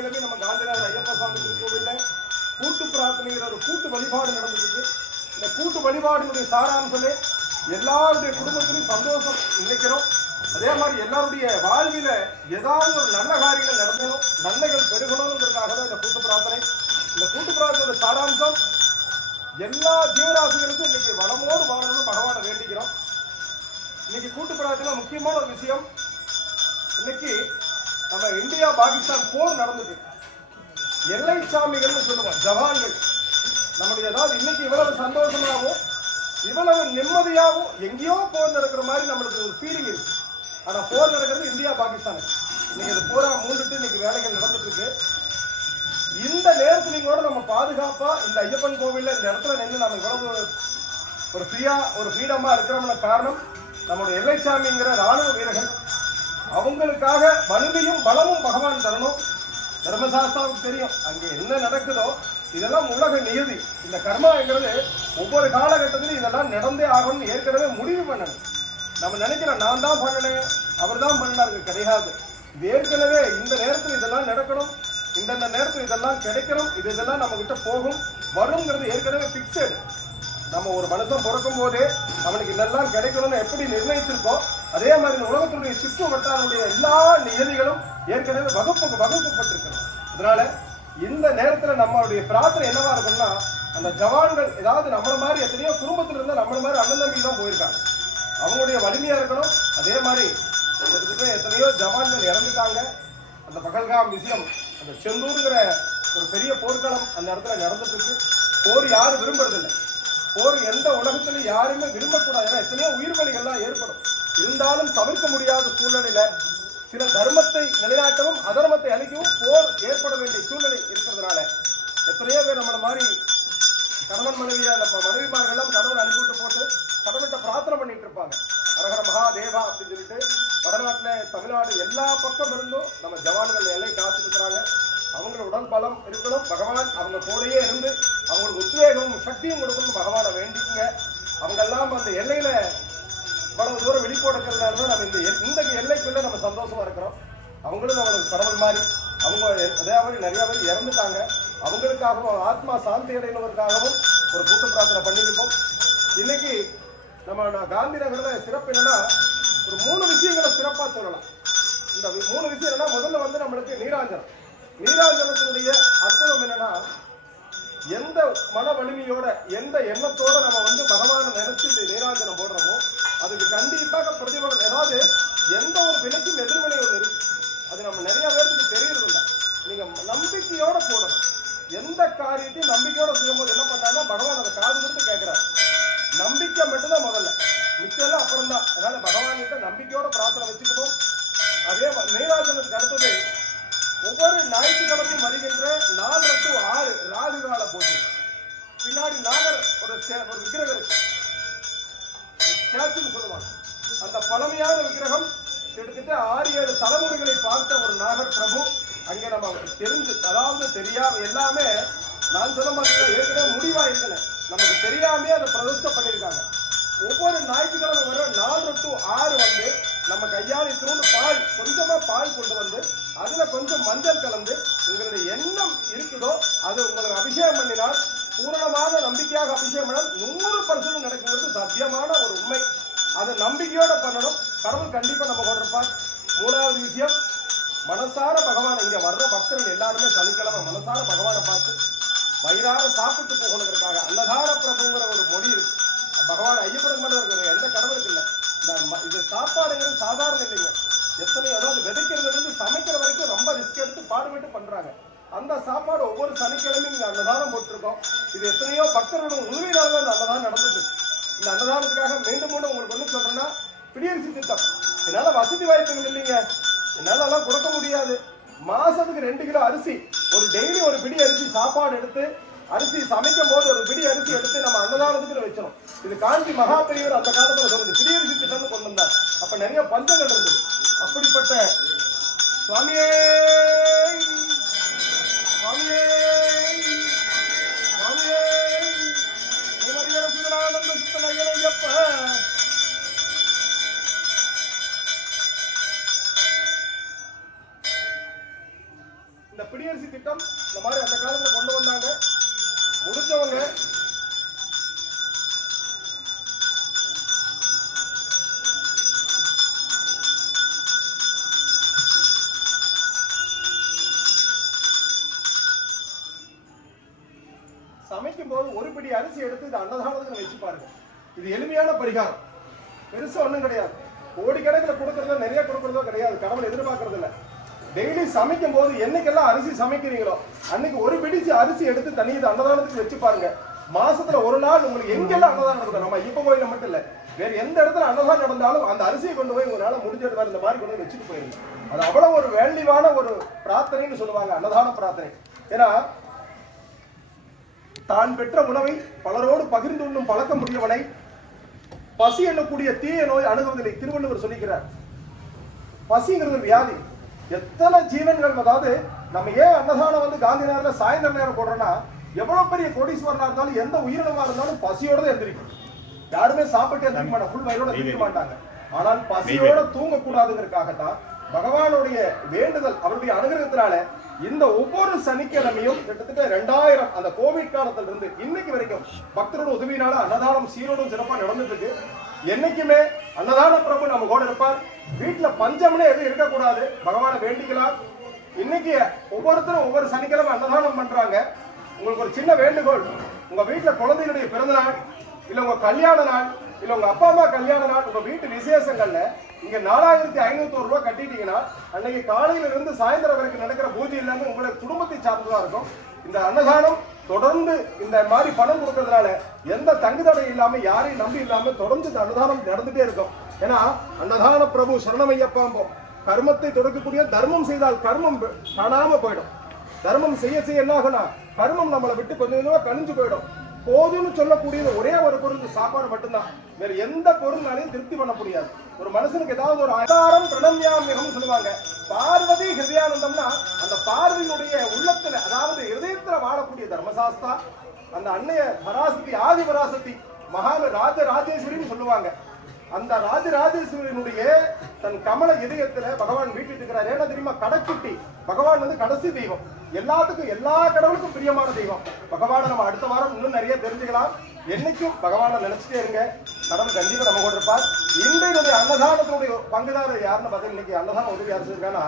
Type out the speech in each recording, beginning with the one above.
சனிக்கிழமை நம்ம காந்திநகர் ஐயப்ப சுவாமி திருக்கோவில்ல கூட்டு பிரார்த்தனைங்கிற ஒரு கூட்டு வழிபாடு நடந்துருக்கு. இந்த கூட்டு வழிபாடுடைய சாராம்சமே எல்லாருடைய குடும்பத்திலும் சந்தோஷம் நினைக்கிறோம். அதே மாதிரி எல்லாருடைய வாழ்வில ஏதாவது ஒரு நல்ல காரியங்கள் நடக்கணும், நன்மைகள் பெருகணும்ன்றதுக்காக தான் இந்த கூட்டு பிரார்த்தனை. இந்த கூட்டு பிரார்த்தனையோட சாராம்சம் எல்லா ஜீவராசிகளுக்கும் இன்னைக்கு வளமோடு வாழணும்னு பகவானை வேண்டிக்கிறோம். இன்னைக்கு கூட்டு பிரார்த்தனை முக்கியமான ஒரு விஷயம். இன்னைக்கு நம்ம இந்தியா பாகிஸ்தான் போர் நடந்தது. எல்லை சாமிகள்னு சொல்லுவோம், ஜவான்கள். நம்முடைய அதாவது இன்னைக்கு இவ்வளவு சந்தோஷமாகவும் இவ்வளவு நிம்மதியாகவும் எங்கேயோ போர் நடக்கிற மாதிரி நம்மளுக்கு ஒரு ஃபீலிங் இருக்கு. ஆனா போர் நடக்கிறது இந்தியா பாகிஸ்தானுக்கு. இன்னைக்கு அது போரா மூண்டுட்டு இன்னைக்கு வேலைகள் நடந்துட்டு இருக்கு. இந்த நேரத்துலோட நம்ம பாதுகாப்பா இந்த ஐயப்பன் கோவில்ல இந்த இடத்துல நின்று நம்ம இவ்வளவு ஒரு ஃப்ரீயா ஒரு ஃப்ரீடமா இருக்கிறோம்னு காரணம் நம்மளுடைய எல்லை சாமிங்கிற ராணுவ வீரர்கள். அவங்களுக்காக வலிமையும் பலமும் பகவான் தரணும். தர்மசாஸ்திராவுக்கு தெரியும் அங்கே என்ன நடக்குதோ இதெல்லாம் உலக நியதி. இந்த கர்மாங்கிறது ஒவ்வொரு காலகட்டத்திலும் இதெல்லாம் நடந்தே ஆகணும்னு ஏற்கனவே முடிவு பண்ணணும். நம்ம நினைக்கிறோம் நான் தான் பண்ணினேன், அவர் தான் பண்ணினாரு, கிடையாது. இது ஏற்கனவே இந்த நேரத்தில் இதெல்லாம் நடக்கணும், இந்தந்த நேரத்தில் இதெல்லாம் கிடைக்கணும், இதெல்லாம் நம்ம கிட்ட போகும் வருங்கிறது ஏற்கனவே பிக்சடு. நம்ம ஒரு மனுஷன் பிறக்கும் போதே அவனுக்கு இதெல்லாம் கிடைக்கணும்னு எப்படி நிர்ணயிச்சிருக்கோம், அதே மாதிரி உலகத்தினுடைய சுற்று வட்டாரனுடைய எல்லா நியதிகளும் ஏற்கனவே வகுக்கப்பட்டிருக்கணும். அதனால இந்த நேரத்துல நம்மளுடைய பிரார்த்தனை என்னவா இருக்கும்னா, அந்த ஜவான்கள் ஏதாவது நம்மள மாதிரி எத்தனையோ குடும்பத்துல இருந்தா நம்மள மாதிரி அண்ணன் தம்பி தான் போயிருக்காங்க, அவங்களுடைய வலிமையா இருக்கணும். அதே மாதிரி எத்தனையோ ஜவான்கள் இறந்துட்டாங்க. அந்த பகல்காம் விஷயம், அந்த செந்தூருங்கிற ஒரு பெரிய போர்க்களம் அந்த இடத்துல நடந்துட்டு இருக்கு. போர் யாரும் விரும்புறதில்லை, போர் எந்த உலகத்திலும் யாருமே விரும்பக்கூடாது. ஏன்னா எத்தனையோ உயிர்வலிகள்லாம் ஏற்படும். இருந்தாலும் தவிர்க்க முடியாத சூழ்நிலையில சில தர்மத்தை நிலைநாட்டவும் அதர்மத்தை அழிக்கவும் போர் ஏற்பட வேண்டிய சூழ்நிலை இருக்கிறதுனால எத்தனையோ பேர் நம்மள மாதிரி கணவன் மனைவிமார்கள்லாம் கணவன் அனுப்பிவிட்டு போட்டு கடவுள்கிட்ட பிரார்த்தனை பண்ணிட்டு இருப்பாங்க. அரகர மகாதேவா அப்படின்னு சொல்லிட்டு வடநாட்டில் தமிழ்நாடு எல்லா பக்கம் இருந்தும் நம்ம ஜவான்கள் எல்லை காத்துட்டு இருக்கிறாங்க. அவங்களோட உடல் பலம் இருக்கணும், பகவான் அவங்க கூடையே இருந்து அவங்களுக்கு உத்வேகமும் சக்தியும் கொடுக்கணும். பகவானை வேண்டிக்குங்க. அவங்கெல்லாம் அந்த எல்லையில இவ்வளவு தூரம் வெளிப்போடுக்கிறதுனால நம்ம இந்த எல்லைக்குள்ள நம்ம சந்தோஷமா இருக்கிறோம். அவங்களும் நம்மளுக்கு கடவுள் மாதிரி. அவங்க அதே மாதிரி நிறைய பேர் இறந்துட்டாங்க. அவங்களுக்காகவும் ஆத்மா சாந்தி அடைந்தவருக்காகவும் ஒரு கூட்டு பிரார்த்தனை பண்ணியிருக்கோம். இன்னைக்கு நம்ம காந்தி நகர்ல சிறப்பு என்னன்னா, ஒரு 3 விஷயங்களை சிறப்பா சொல்லலாம். இந்த 3 விஷயம் என்னன்னா, முதல்ல நம்மளுக்கு நீராஞ்சனம். நீராஞ்சனத்தினுடைய அற்புதம் என்னன்னா, எந்த மன வலிமையோட எந்த எண்ணத்தோட நம்ம பகவானை நினைச்சு நீராஞ்சனம் போடுறோமோ அதுக்கு கண்டிப்பாக பிரதிபலன். ஏதாவது எந்த ஒரு வினைக்கும் எதிர்வினை ஒன்று இருக்கு, அது நம்ம நிறைய பேருக்கு தெரியறது இல்லை. நீங்க நம்பிக்கையோட போடணும். எந்த காரியத்தையும் நம்பிக்கையோட செய்யும்போது என்ன பண்ணாலும் பகவான் அதை காது கொடுத்து கேட்கிறார். நம்பிக்கை மட்டும்தான் முதல்ல, மிச்சம் அப்புறம் தான். அதனால பகவான் கிட்ட நம்பிக்கையோட பிரார்த்தனை வச்சுக்கணும். அதே நீராஞ்சனத்துக்கு அடுத்தது ஒவ்வொரு ஞாயிற்றுக்கிழமையும் வருகின்ற 4 to 6 ராகு கால போட்டு பின்னாடி நாகர் ஒரு விக்கிரகம் இருக்கு, ஸ்டாச்சுன்னு சொல்லுவாங்க. அந்த பழமையான விக்கிரகம் கிட்டத்தட்ட 6-7 தலைமுறைகளை பார்த்த ஒரு நாகர் பிரபு. அங்கே நம்ம தெரிஞ்சு அதாவது தெரியாம எல்லாமே நான் சொல்ல மாட்டேன், ஏற்கனவே முடிவா இருக்கேன், நமக்கு தெரியாமே அதை பிரதிஷ்டை பண்ணியிருக்காங்க. ஒவ்வொரு ஞாயிற்றுக்கிழமை வர 4 to 6 நம்ம கையால் இத்தினோண்டு பால் கொஞ்சமா பால் கொண்டு வந்து அதுல கொஞ்சம் மஞ்சள் கலந்து உங்களுடைய எண்ணம் இருக்குதோ அது உங்களுக்கு அபிஷேகம் பண்ணினால் பூரணமான நம்பிக்கையாக அபிஷேகம் பண்ணால் 100% நடக்குங்கிறது சத்தியமான ஒரு உண்மை. அதை நம்பிக்கையோட பண்ணணும். கடவுள் கண்டிப்பா நம்ம கொண்டிருப்பார். 3வது விஷயம், மனசார பகவான் இங்க வர்ற பக்தர்கள் எல்லாருமே சனிக்கிழமை மனசார பகவானை பார்த்து வயிறார சாப்பிட்டு போகணுங்கிறதுக்காக அன்னதான பிரபுங்கிற ஒரு மொழி இருக்கு. பகவான் ஐயப்பனுக்கு மட்டும் இருக்கிற எந்த கடவுளுக்கு இல்லை. இது சாப்பாடுங்கிறது சாதாரண இல்லைங்க. எத்தனை அதாவது விதைக்கிறதுலேருந்து சமைக்கிற வரைக்கும் ரொம்ப ரிஸ்க் எடுத்து பாடுபட்டு பண்றாங்க. அந்த சாப்பாடு ஒவ்வொரு சனிக்கிழமையும் இங்க அன்னதானம் போட்டிருக்கோம். இது எத்தனையோ பக்தர்களோட உதவியால தான் இந்த அன்னதானம் நடந்துட்டு. இந்த அன்னதானத்துக்காக மீண்டும் உங்களுக்கு ஒன்று சொல்றேன்னா, பிடியரசு திட்டம் என்னால வசதி வாய்ப்புகள் இல்லைங்க, என்னால எல்லாம் கொடுக்க முடியாது. மாசத்துக்கு 2 கிலோ அரிசி, ஒரு டெய்லி ஒரு பிடி அரிசி சாப்பாடு எடுத்து அரிசி சமைக்கும் போது ஒரு பிடி அரிசி எடுத்து நம்ம அன்னதானத்துக்கு வச்சிடும். இது காஞ்சி மகா பெரியவர் அந்த காலத்துல சொல்லுது, பிடியரசு திட்டம்னு கொண்டு வந்தார். அப்ப நிறைய பஞ்சங்கள் இருந்தது. அப்படிப்பட்ட சுவாமியே சுவாமியே சுவாமியே சுந்தரானந்த சுத்தனையப்ப இந்த பிடியரசு திட்டம் இந்த மாதிரி அந்த காலத்துல கொண்டு வந்தாங்க. முடிஞ்சவங்க சமைக்கும் போது ஒரு பிடி அரிசி எடுத்து இந்த அன்னதானத்துக்கு வச்சு பாருங்க. இது எளிமையான பரிகாரம், பெருசா ஒண்ணும் கிடையாது. கோடிக்கணக்கில் கொடுக்கறதோ நிறைய கொடுக்கறதோ கிடையாது, கடவுள் எதிர்பார்க்கறது இல்லை. டெய்லி சமைக்கும் போது என்னைக்கெல்லாம் அரிசி சமைக்கிறீங்களோ அன்னைக்கு ஒரு பிடி அரிசி எடுத்து தனியை அன்னதானத்துக்கு வச்சு பாருங்க. மாசத்துல ஒரு நாள் உங்களுக்கு எங்கெல்லாம் அன்னதானம் நடக்கும், நம்ம இப்ப கோயில மட்டும் இல்ல, வேற எந்த இடத்துல அன்னதானம் நடந்தாலும் அந்த அரிசியை கொண்டு போய் உங்களால முடிஞ்ச இந்த மாதிரி கொண்டு போய் வச்சுட்டு போயிருங்க. அது அவ்வளவு ஒரு வேள்வியான ஒரு பிரார்த்தனைன்னு சொல்லுவாங்க, அன்னதான பிரார்த்தனை. ஏன்னா தான் பெற்ற உணவை பலரோடு பகிர்ந்து உண்ணும் பழக்கம் முடியவனை பசி எண்ணக்கூடிய தீய நோய் அணுகுவதில்லை திருவள்ளுவர் சொல்லிக்கிறார். பசிங்கிறது வியாதி. எத்தனை ஜீவன்கள், அதாவது நம்ம ஏன் அன்னதானம் வந்து காந்தி நேரத்தில் சாயந்தர நேரம் போடுறோம்னா, எவ்வளவு பெரிய கோடீஸ்வரனா இருந்தாலும் எந்த உயிரினமா இருந்தாலும் பசியோட தான் எந்திரிக்கும். யாருமே சாப்பிட்டு எந்திரிக்க மாட்டாங்க, ஃபுல் வயிறோட எந்திரிக்க மாட்டாங்க. ஆனால் பசியோட தூங்கக்கூடாதுங்கிறதுக்காகத்தான் பகவானுடைய வேண்டுதல், அவருடைய அனுகிரகத்தினால இந்த ஒவ்வொரு சனிக்கிழமையும் கிட்டத்தட்ட 2000 அந்த கோவிட் காலத்துல இருந்து இன்னைக்கு வரைக்கும் பக்தரோட உதவியினால அன்னதானம் சீரோடும் சிறப்பாக நடந்துட்டு இருக்கு. என்னைக்குமே அன்னதான பிரபு நம்ம கூட இருப்பார். வீட்டுல பஞ்சம்னு எதுவும் இருக்கக்கூடாது, பகவானை வேண்டிக்கலாம். இன்னைக்கு ஒவ்வொருத்தரும் ஒவ்வொரு சனிக்கிழமை அன்னதானம் பண்றாங்க. உங்களுக்கு ஒரு சின்ன வேண்டுகோள், உங்க வீட்டுல குழந்தைகளுடைய பிறந்த நாள், இல்ல உங்க கல்யாண நாள், இல்ல உங்க அப்பா அம்மா கல்யாண நாள், உங்க வீட்டு விசேஷங்கள்ல இங்க 4501 ரூபாய் கட்டிட்டீங்கன்னா அன்னைக்கு காலையில இருந்து சாயந்தரம் வரைக்கும் நடக்கிற பூஜை எல்லாமே உங்களுடைய குடும்பத்தை சார்ந்துதான் இருக்கும். இந்த அன்னதானம் தொடர்ந்து இந்த மாதிரி பணம் கொடுக்கறதுனால எந்த தங்குதடை இல்லாம யாரையும் நம்பி இல்லாம தொடர்ந்து இந்த அன்னதானம் நடந்துட்டே இருக்கும். ஏன்னா அன்னதான பிரபு சரணமையப்பாம்போம், கர்மத்தை தொடக்கக்கூடிய தர்மம் செய்தால் கர்மம் காணாம போயிடும். தர்மம் செய்ய செய்ய என்ன ஆகுனா கர்மம் நம்மளை விட்டு கொஞ்சம் கொஞ்சமா கணிஞ்சு போயிடும். போதும்னு சொல்லக்கூடியது ஒரே ஒரு பொருள் சாப்பாடு மட்டும்தான். வேற எந்த பொருள்னாலையும் திருப்தி பண்ண முடியாது. ஒரு மனுஷனுக்கு ஏதாவது ஒரு ஆதாரம் பிரணம்யாமியம் சொல்லுவாங்க. பார்வதி ஹிருதயானந்தம்னா அந்த பார்வதியினுடைய உள்ளத்துல, அதாவது இதயத்துல வாழக்கூடிய தர்மசாஸ்தா, அந்த அன்னைய பராசக்தி, ஆதி பராசக்தி, மகான ராஜராஜேஸ்வரின்னு சொல்லுவாங்க. அந்த ராஜராஜேஸ்வரனுடைய தன் கமல இதயத்துல பகவான் வீட்டிட்டு இருக்கிறார். ஏன்னா தெரியுமா, கடைக்குட்டி பகவான் வந்து கடைசி தெய்வம், எல்லாத்துக்கும் எல்லா கடவுளுக்கும் பிரியமான தெய்வம். பகவானை நம்ம அடுத்த வாரம் இன்னும் நிறைய தெரிஞ்சுக்கலாம். என்னைக்கும் பகவானை நினைச்சிட்டே இருங்க, கடவுள் கண்டிப்பா நம்ம கூட இருப்பார். இன்றைய அன்னதானத்தினுடைய பங்குதாரர் யாருன்னு பார்த்தா, இன்னைக்கு அன்னதான உதவி அரசு இருக்கானா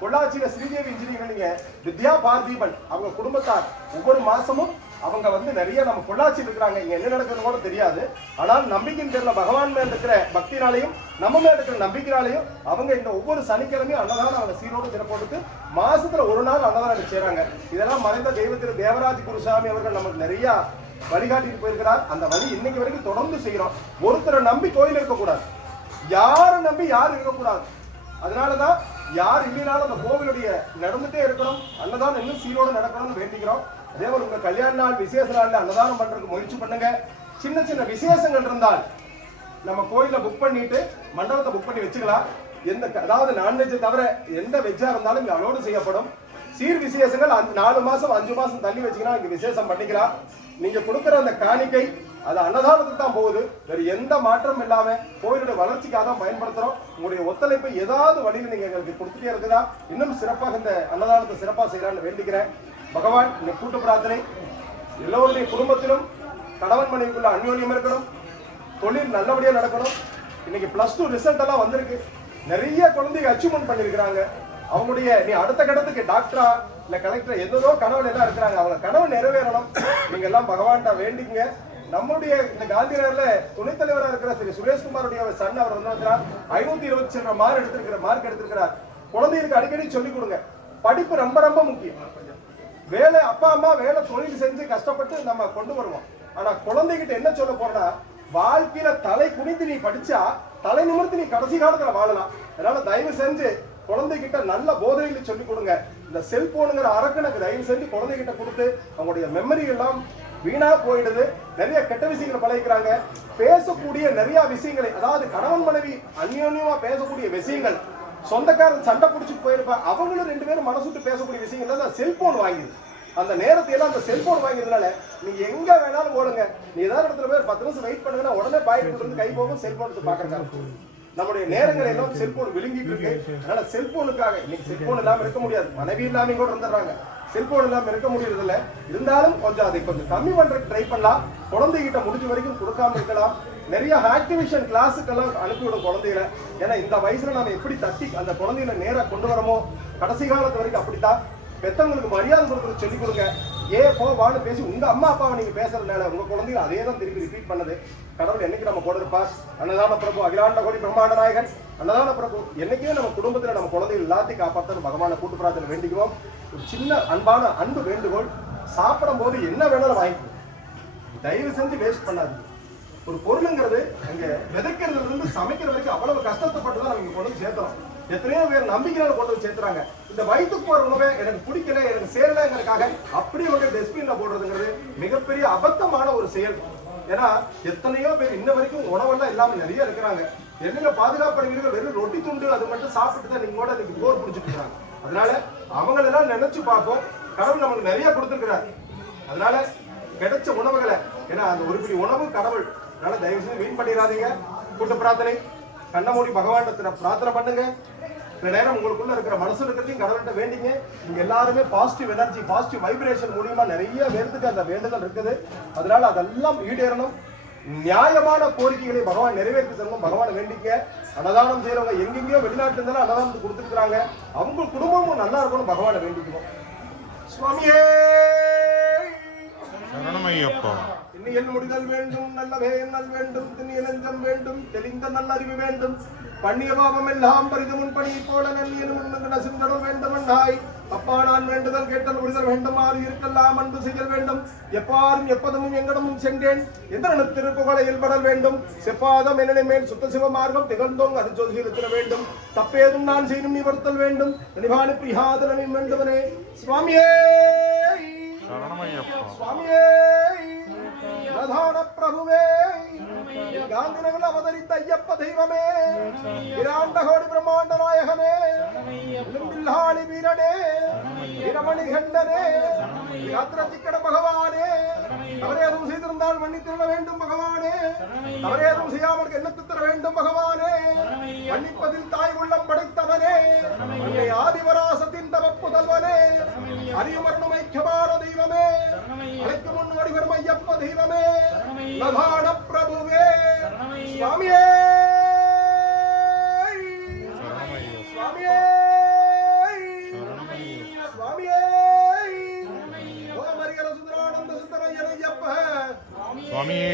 பொள்ளாச்சியில ஸ்ரீதேவி இன்ஜினியரிங் வித்யா பார்த்திபன் அவங்க குடும்பத்தார் ஒவ்வொரு மாசமும் அவங்க வந்து நிறைய நம்ம பொள்ளாச்சி இருக்கிறாங்க. இங்க என்ன நடக்குதுன்னு கூட தெரியாது, ஆனால் நம்பிக்கைன்னு தெரியல, பகவான் மேல இருக்கிற பக்தினாலையும் நம்ம மேல இருக்கிற நம்பிக்கையாலையும் அவங்க இந்த ஒவ்வொரு சனிக்கிழமையும் அன்னதானம் அவங்க சீரோடு சிறப்போட்டு மாசத்துல ஒரு நாள் அன்னதானம் செய்யறாங்க. இதெல்லாம் மறைந்த தெய்வத்திரு தேவராஜ் குருசாமி அவர்கள் நமக்கு நிறைய வழிகாட்டிட்டு போயிருக்கிறார். அந்த வழி இன்னைக்கு வரைக்கும் தொடர்ந்து செய்யறோம். ஒருத்தரை நம்பி கோயில் இருக்கக்கூடாது, யாரை நம்பி யாரும் இருக்கக்கூடாது. அதனாலதான் யார் இல்லைனாலும் அந்த கோவிலுடைய நடந்துட்டே இருக்கணும், அன்னதானம் இன்னும் சீரோடு நடக்கணும்னு வேண்டிக்கிறோம். அதே மாதிரி உங்க கல்யாண நாள் விசேஷ நாள்ல அன்னதானம் பண்றதுக்கு முயற்சி பண்ணுங்க. சின்ன சின்ன விசேஷங்கள் இருந்தால் நம்ம கோயில புக் பண்ணிட்டு மண்டபத்தை புக் பண்ணி வச்சுக்கலாம். எந்த, அதாவது நான்வெஜ் தவிர எந்த வெஜ்ஜா இருந்தாலும் இங்க அலோடு செய்யப்படும். சீர் விசேஷங்கள் 4 மாசம் 5 மாசம் தள்ளி வச்சுக்கலாம், இங்க விசேஷம் பண்ணிக்கலாம். நீங்க கொடுக்குற அந்த காணிக்கை அது அன்னதானத்துக்கு தான் போகுது, வேற எந்த மாற்றமும் இல்லாம கோயிலுடைய வளர்ச்சிக்காக தான் பயன்படுத்துறோம். உங்களுடைய ஒத்துழைப்பை ஏதாவது வழியில் நீங்க எங்களுக்கு கொடுத்துட்டே இருக்குதா, இன்னும் சிறப்பாக இந்த அன்னதானத்தை சிறப்பாக செய்யலாம்னு வேண்டிக்கிறேன். பகவான் இந்த கூட்டு பிரார்த்தனை எல்லோருடைய குடும்பத்திலும் கணவன் மனைவிக்குள்ள அந்யோன்யம் இருக்கணும், தொழில் நல்லபடியா நடக்கணும். இன்னைக்கு +2 ரிசல்ட் எல்லாம் வந்திருக்கு, நிறைய குழந்தைங்க அச்சீவ்மெண்ட் பண்ணிருக்கிறாங்க. அவங்களுடைய நீ அடுத்த கட்டத்துக்கு டாக்டரா இல்ல கலெக்டர் ஏதோ கனவு எல்லாம் இருக்கிறாங்க, அவங்க கனவு நிறைவேறணும். நீங்க எல்லாம் பகவான்கிட்ட வேண்டிங்க. நம்முடைய இந்த காந்தி நகர்ல துணைத் தலைவராக இருக்கிற திரு சுரேஷ்குமாருடைய சன் அவர் வந்து 520 மார்க் எடுத்திருக்கிறார். குழந்தைகளுக்கு அடிக்கடி சொல்லிக் கொடுங்க, படிப்பு ரொம்ப ரொம்ப முக்கியம். வேலை அப்பா அம்மா வேலை தொழில் செஞ்சு கஷ்டப்பட்டு நம்ம கொண்டு வருவோம். ஆனா குழந்தைகிட்ட என்ன சொல்ல போறோம்னா, வாழ்க்கையில தலை குனிந்து நீ படிச்சா தலை நிமிர்ந்து நீ கடைசி காலத்துல வாழலாம். அதனால தயவு செஞ்சு குழந்தைகிட்ட நல்ல போதனைகளை சொல்லிக் கொடுங்க. இந்த செல்போனுங்கிற அரக்கனுக்கு தயவு செஞ்சு குழந்தைகிட்ட கொடுத்து அவங்களுடைய மெமரி எல்லாம் வீணா போயிடுது. நிறைய கெட்ட விஷயங்களை பழகிக்கிறாங்க. பேசக்கூடிய நிறைய விஷயங்களை, அதாவது கணவன் மனைவி அந்யோன்யமா பேசக்கூடிய விஷயங்கள், சொந்தக்காரன் சண்டை பிடிச்சிட்டு போயிருப்பாங்க, அவங்களும் 2 பேரும் மனசுட்டு பேசக்கூடிய விஷயங்கள் தான் செல்போன் வாங்கிடுது. அந்த நேரத்தை எல்லாம் அந்த செல்போன் வாங்கியதுனால நீங்க எங்க வேணாலும் ஓடுங்க. நீ ஏதாவது இடத்துல போய் 10 நிமிஷம் வெயிட் பண்ணுங்கன்னா உடனே பாக்கெட் இருந்து கை போகும், செல்போன் எடுத்து பாக்குறாங்க. நம்முடைய நேரங்கள் எல்லாம் செல்போன் விழுங்கிட்டு இருக்கு. அதனால செல்போனுக்காக இன்னைக்கு செல்போன் இல்லாம இருக்க முடியாது, மனைவி இல்லாம கூட இருந்துடுறாங்க, செல்போன் இல்லாம இருக்க முடியறது இல்ல. இருந்தாலும் கொஞ்சம் அதை கொஞ்சம் கம்மி பண்றதுக்கு ட்ரை பண்ணலாம். குழந்தைகிட்ட முடிஞ்ச வரைக்கும் கொடுக்காம இருக்கலாம். நிறைய ஆக்டிவிஷன் கிளாஸுக்கெல்லாம் அனுப்பிவிடும் குழந்தைகளை. ஏன்னா இந்த வயசுல நம்ம எப்படி தட்டி அந்த குழந்தைகளை நேரா கொண்டு வரமோ கடைசி காலத்து வரைக்கும் அப்படித்தான். பெத்தவங்களுக்கு மரியாதை கொடுக்குறது சொல்லிக் கொடுங்க. போ வான்னு பேசி உங்க அம்மா அப்பாவை நீங்க பேசுறதுனால உங்க குழந்தைகள் அதே தான் திருப்பி ரிப்பீட் பண்ணது. கடவுள் என்னைக்கு நம்ம கூட இருப்பா? அன்னதான பிரபு, அகிலாண்ட கோடி பிரம்மாண்ட நாயகன் அன்னதான பிரபு என்னைக்குமே நம்ம குடும்பத்துல நம்ம குழந்தைகள் எல்லாத்தையும் காப்பாற்றணும் பகவானை கூட்டு பிரார்த்தனை வேண்டிக்குவோம். ஒரு சின்ன அன்பான அன்பு வேண்டுகோள், சாப்பிடும் போது என்ன வேணாலும் வாங்கிக்கணும், தயவு செஞ்சு வேஸ்ட் பண்ணாது. ஒரு பொருளுங்கிறது அங்க விதைக்கிறதுல இருந்து சமைக்கிற வரைக்கும் அவ்வளவு கஷ்டப்பட்டு தான் நம்ம கொண்டு சேர்த்தோம். எத்தனையோ பேர் நம்பிக்கையால கொண்டு வந்து சேர்த்துறாங்க. இந்த வயிற்றுக்கு போற உணவை எனக்கு பிடிக்கல, எனக்கு சேரலங்கிறதுக்காக அப்படி ஒரு டஸ்ட்பின்ல போடுறதுங்கிறது மிகப்பெரிய அபத்தமான ஒரு செயல். ஏன்னா எத்தனையோ பேர் இன்ன வரைக்கும் உணவெல்லாம் இல்லாம நிறைய இருக்கிறாங்க. எல்லையில பாதுகாப்பு வீரர்கள் வெறும் ரொட்டி துண்டு அது மட்டும் சாப்பிட்டு தான் நீங்க கூட இன்னைக்கு போர் பிடிச்சிட்டு இருக்காங்க. அதனால அவங்களெல்லாம் நினைச்சு பார்ப்போம். கடவுள் நமக்கு நிறைய கொடுத்துருக்கிறார். அதனால கிடைச்ச உணவுகளை, ஏன்னா அந்த ஒரு பிடி உணவு கடவுள். அதனால தயவு செஞ்சு வீண் பண்ணிடாதீங்க. கூட்டு பிரார்த்தனை, கண்ண மூடி பகவான்கிட்ட பிரார்த்தனை பண்ணுங்க. சில நேரம் உங்களுக்குள்ள இருக்கிற மனசு இருக்கிறதையும் கடவுள்கிட்ட வேண்டிங்க. நீங்க எல்லாருமே பாசிட்டிவ் எனர்ஜி, பாசிட்டிவ் வைப்ரேஷன் மூலியமா நிறைய பேருக்கு அந்த வேண்டுதல் இருக்குது. அதனால அதெல்லாம் ஈடேறணும். நியாயமான கோரிக்கைகளை பகவான் நிறைவேற்றி தரணும். பகவான் வேண்டிக்க. அன்னதானம் செய்யறவங்க எங்கெங்கயோ வெளிநாட்டுல இருந்தாலும் அன்னதானத்துக்கு கொடுத்துருக்காங்க. அவங்க குடும்பமும் நல்லா இருக்கணும். பகவானை வேண்டிக்கணும். சுவாமியே என் முடிதல் வேண்டும், நல்ல வேண்டல் வேண்டும், திண்ணிய நெஞ்சம் வேண்டும், தெளிந்த நல்ல அறிவு வேண்டும், பண்ணிய பாவம் எல்லாம் பரிது முன்பணி போல நன்னியனும் நசிந்தடல் வேண்டும் என்றாய். அப்பா நான் வேண்டுதல் கேட்டல் முடிதல் வேண்டும், ஆறு இருக்கலாம் அன்பு செய்தல் வேண்டும், எப்பாரும் எப்பதமும் எங்கடமும் சென்றேன் எந்த திருப்புகளை இல்படல் வேண்டும், செப்பாதம் என்னை மேல் சுத்த சிவ மார்க்கம் திகழ்ந்தோம் அது ஜோதித்திர வேண்டும், தப்பேதும் நான் செய்யும் நீ வருத்தல் வேண்டும், நிவாணி பிரியாதனி வேண்டுவனே. சுவாமியே சுவாமியே பிரதான பிரபுவே, காந்திநகரில் அவதரித்த ஐயப்ப தெய்வமே, இராண்ட கோடி பிரம்மாண்ட நாயகனே, லிம்பில்லாளி வீரனே, வீரமணி கண்டனே, யாத்திர சிக்கட பகவானே, தவறேதும் செய்திருந்தால் மன்னித்திருக்க வேண்டும் பகவானே, தவறேதும் செய்யாமல் எண்ணத்து தர வேண்டும் பகவானே, மன்னிப்பதில் தாய் உள்ளம் படைத்தவனே, அன்னை ஆதிவராசத்தின் தவப்புதல்வனே, அறியுமர்ணும் ஐக்கியமான தெய்வமே, அழைக்கு முன் வடிவரும் ஐயப்ப தெய்வமே, பிரதான பிரபுவே. சுவாமியே சுவாமியே சுவாமியே ஓம் ஹரிஹர சுந்தரானந்த சுந்தரையப்ப சுவாமியே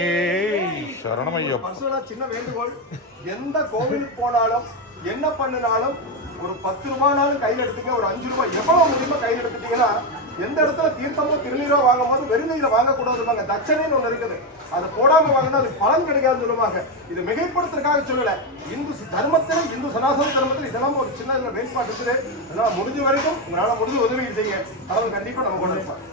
சரணமையப்ப. சின்ன வேண்டுகோள், எந்த கோவிலுக்கு போனாலும் என்ன பண்ணினாலும் ஒரு 10 ரூபாய்னாலும் கையில் எடுத்துக்க, ஒரு 5 ரூபாய் எவ்வளவு முடியுமோ கையில் எடுத்துட்டீங்கன்னா, எந்த இடத்துல தீர்த்தமோ திருநீரோ வாங்கும் போது வெறுநீரை வாங்கக்கூடாதுவாங்க. தட்சணைன்னு ஒண்ணு இருக்குது, அதை போடாம வாங்கினா அது பலன் கிடைக்காதுன்னு சொல்லுவாங்க. இது மிகைப்படுத்துறதுக்காக சொல்லல. இந்து தர்மத்துல, இந்து சனாதன தர்மத்தில் இதெல்லாம் ஒரு சின்ன வேறுபாடு இருக்குது. அதனால முடிஞ்ச வரைக்கும் உங்களால முடிஞ்ச உதவி செய்யுங்க. அவங்க கண்டிப்பா நம்ம கொண்டு இருப்பாங்க.